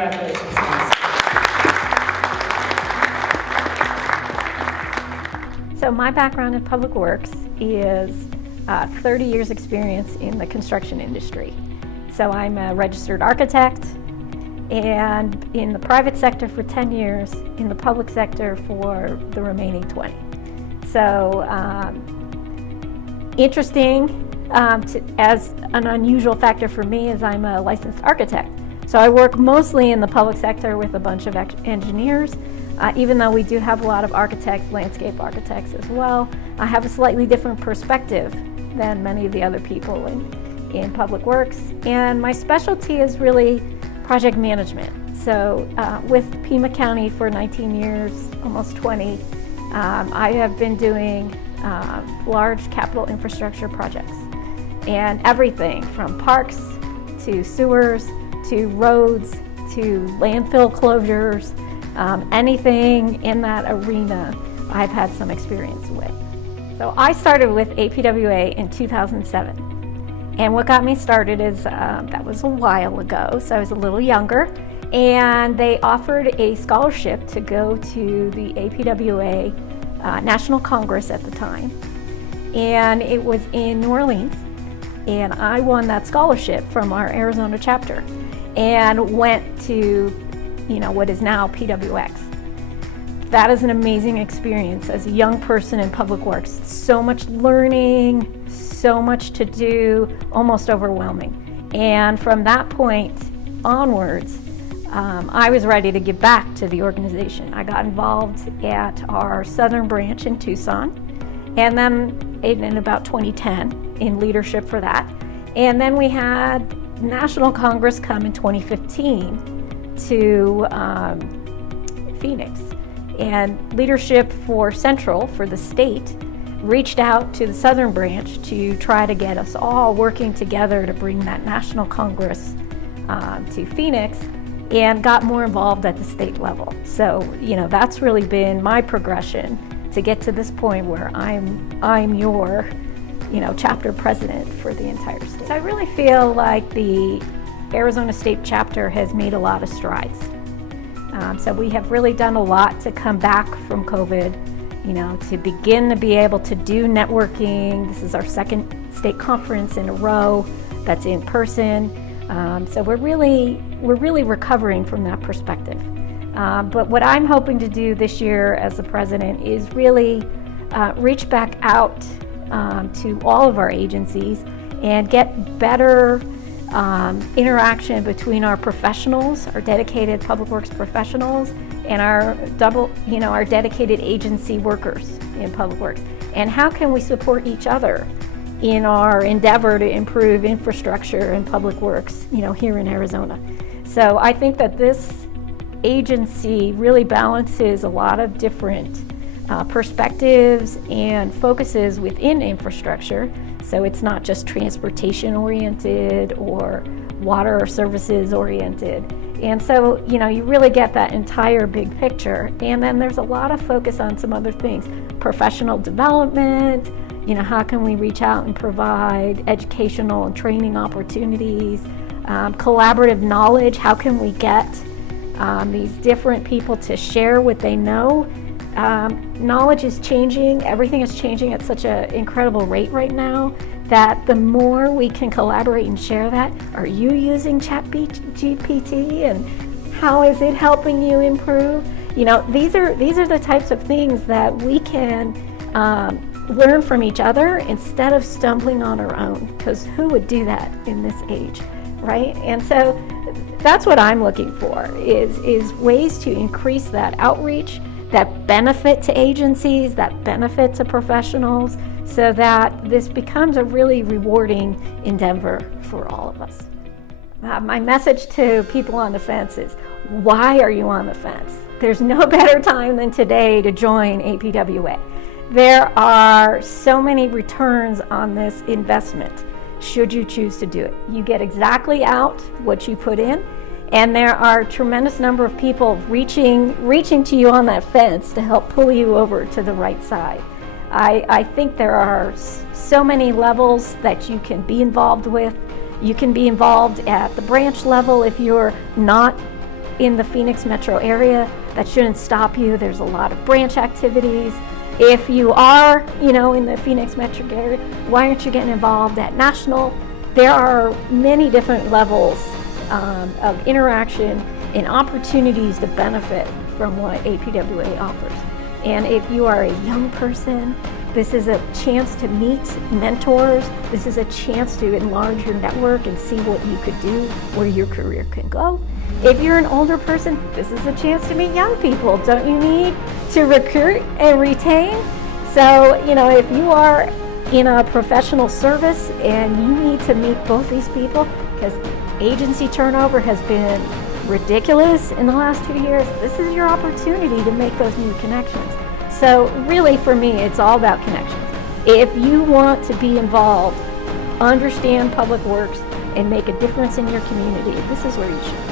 Congratulations, Nancy. So my background in public works is 30 years experience in the construction industry. So I'm a registered architect, and in the private sector for 10 years, in the public sector for the remaining 20. So interesting, as an unusual factor for me is I'm a licensed architect. So I work mostly in the public sector with a bunch of engineers, even though we do have a lot of architects, landscape architects as well. I have a slightly different perspective than many of the other people in public works. And my specialty is really project management. So with Pima County for 19 years, almost 20, I have been doing large capital infrastructure projects. And everything from parks to sewers to roads to landfill closures, anything in that arena I've had some experience with. So I started with APWA in 2007. And what got me started is, that was a while ago, so I was a little younger, and they offered a scholarship to go to the APWA National Congress at the time. And it was in New Orleans, and I won that scholarship from our Arizona chapter and went to, what is now PWX. That is an amazing experience as a young person in public works. So much learning, so much to do, almost overwhelming. And from that point onwards, I was ready to give back to the organization. I got involved at our southern branch in Tucson, and then in about 2010 in leadership for that. And then we had National Congress come in 2015 to Phoenix. And leadership for Central, for the state, reached out to the Southern Branch to try to get us all working together to bring that National Congress to Phoenix, and got more involved at the state level. So, that's really been my progression to get to this point where I'm your, chapter president for the entire state. So I really feel like the Arizona State chapter has made a lot of strides. So we have really done a lot to come back from COVID, to begin to be able to do networking. This is our second state conference in a row that's in person. So we're really recovering from that perspective. But what I'm hoping to do this year as the president is really reach back out to all of our agencies and get better interaction between our professionals, our dedicated public works professionals, and our dedicated agency workers in public works. And how can we support each other in our endeavor to improve infrastructure and public works, here in Arizona? So I think that this agency really balances a lot of different perspectives and focuses within infrastructure. So it's not just transportation oriented or water services oriented. And so, you really get that entire big picture. And then there's a lot of focus on some other things. Professional development, how can we reach out and provide educational and training opportunities, collaborative knowledge, how can we get these different people to share what they know. Knowledge is changing, everything is changing at such an incredible rate right now that the more we can collaborate and share that. Are you using ChatGPT, and how is it helping you improve? These are the types of things that we can learn from each other instead of stumbling on our own, because who would do that in this age, right? And so that's what I'm looking for is ways to increase that outreach, that benefit to agencies, that benefit to professionals, so that this becomes a really rewarding endeavor for all of us. My message to people on the fence is, why are you on the fence? There's no better time than today to join APWA. There are so many returns on this investment, should you choose to do it. You get exactly out what you put in, and there are a tremendous number of people reaching to you on that fence to help pull you over to the right side. I think there are so many levels that you can be involved with. You can be involved at the branch level if you're not in the Phoenix metro area, that shouldn't stop you. There's a lot of branch activities. If you are, in the Phoenix metro area, why aren't you getting involved at national? There are many different levels of interaction and opportunities to benefit from what APWA offers. And if you are a young person, this is a chance to meet mentors. This is a chance to enlarge your network and see what you could do, where your career can go. If you're an older person, this is a chance to meet young people. Don't you need to recruit and retain? So, if you are in a professional service and you need to meet both these people, because agency turnover has been ridiculous in the last 2 years, this is your opportunity to make those new connections. So really, for me, it's all about connections. If you want to be involved, understand public works, and make a difference in your community, this is where you should.